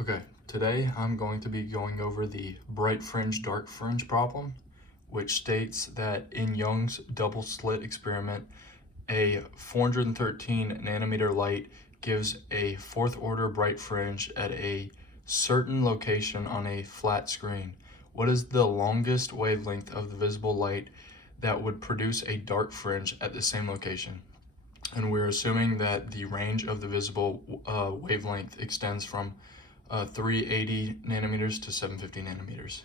Okay, today I'm going to be going over the bright fringe, dark fringe problem, which states that in Young's double slit experiment, a 413 nanometer light gives a fourth order bright fringe at a certain location on a flat screen. What is the longest wavelength of the visible light that would produce a dark fringe at the same location? And we're assuming that the range of the visible wavelength extends from 380 nanometers to 750 nanometers.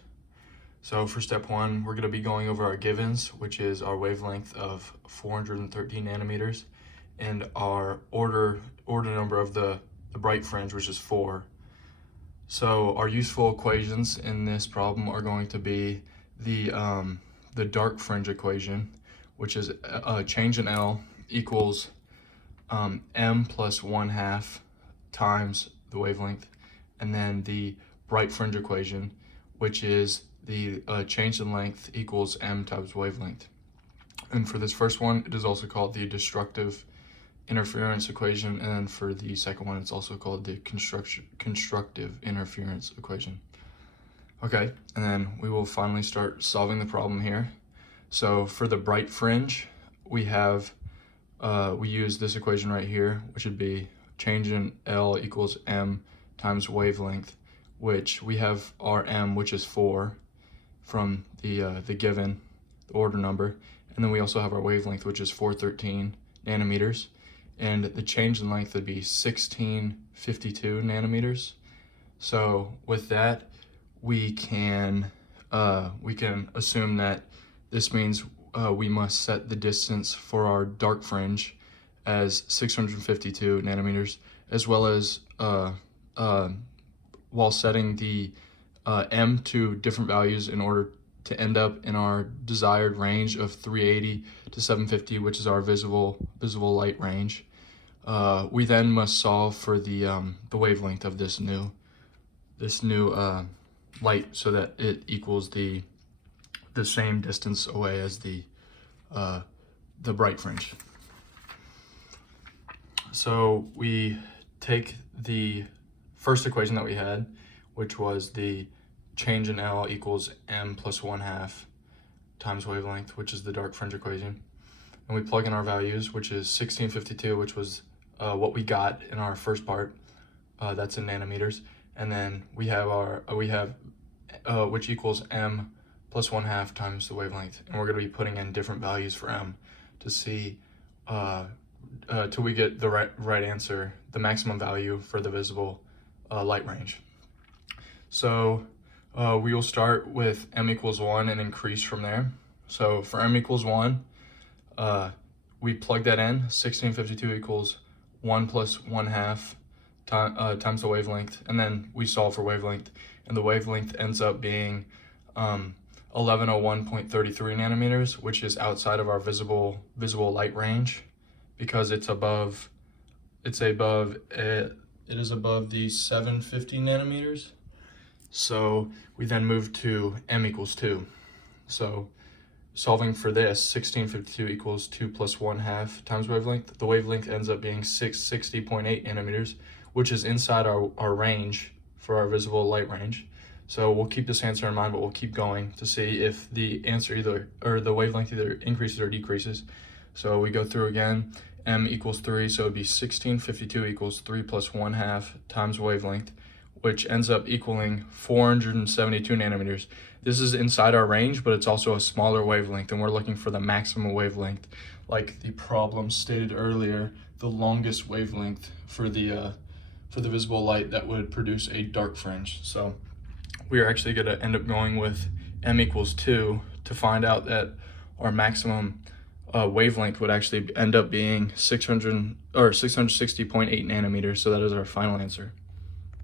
So for step one, we're going to be going over our givens, which is our wavelength of 413 nanometers, and our order number of the bright fringe, which is 4. So our useful equations in this problem are going to be the dark fringe equation, which is change in L equals m plus 1/2 times the wavelength, and then the bright fringe equation, which is the change in length equals m times wavelength. And for this first one, it is also called the destructive interference equation, and for the second one, it's also called the constructive interference equation. Okay, and then we will finally start solving the problem here. So for the bright fringe, we have we use this equation right here, which would be change in L equals m times wavelength, which we have our m, which is 4 from the given, the order number, and then we also have our wavelength, which is 413 nanometers, and the change in length would be 1652 nanometers. So with that, we can assume that this means we must set the distance for our dark fringe as 652 nanometers, as well as while setting the m to different values in order to end up in our desired range of 380 to 750, which is our visible light range. We then must solve for the wavelength of this new light, so that it equals the same distance away as the bright fringe. So we take the first equation that we had, which was the change in L equals m plus 1/2 times wavelength, which is the dark fringe equation, and we plug in our values, which is 1652, which was what we got in our first part. That's in nanometers, and then we have which equals m plus 1/2 times the wavelength, and we're going to be putting in different values for m to see till we get the right answer, the maximum value for the visible light range. So we will start with m equals 1 and increase from there. So for m equals 1, we plug that in. 1652 equals 1 plus 1/2 times the wavelength, and then we solve for wavelength, and the wavelength ends up being 1101.33 nanometers, which is outside of our visible light range, because it is above the 750 nanometers. So we then move to m equals 2. So solving for this, 1652 equals 2 plus 1/2 times wavelength. The wavelength ends up being 660.8 nanometers, which is inside our range for our visible light range. So we'll keep this answer in mind, but we'll keep going to see if the answer the wavelength either increases or decreases. So we go through again, m equals 3, so it'd be 1652 equals 3 plus 1/2 times wavelength, which ends up equaling 472 nanometers. This is inside our range, but it's also a smaller wavelength, and we're looking for the maximum wavelength. Like the problem stated earlier, the longest wavelength for the visible light that would produce a dark fringe. So we are actually going to end up going with m equals 2 to find out that our maximum wavelength would actually end up being 660.8 nanometers. So that is our final answer.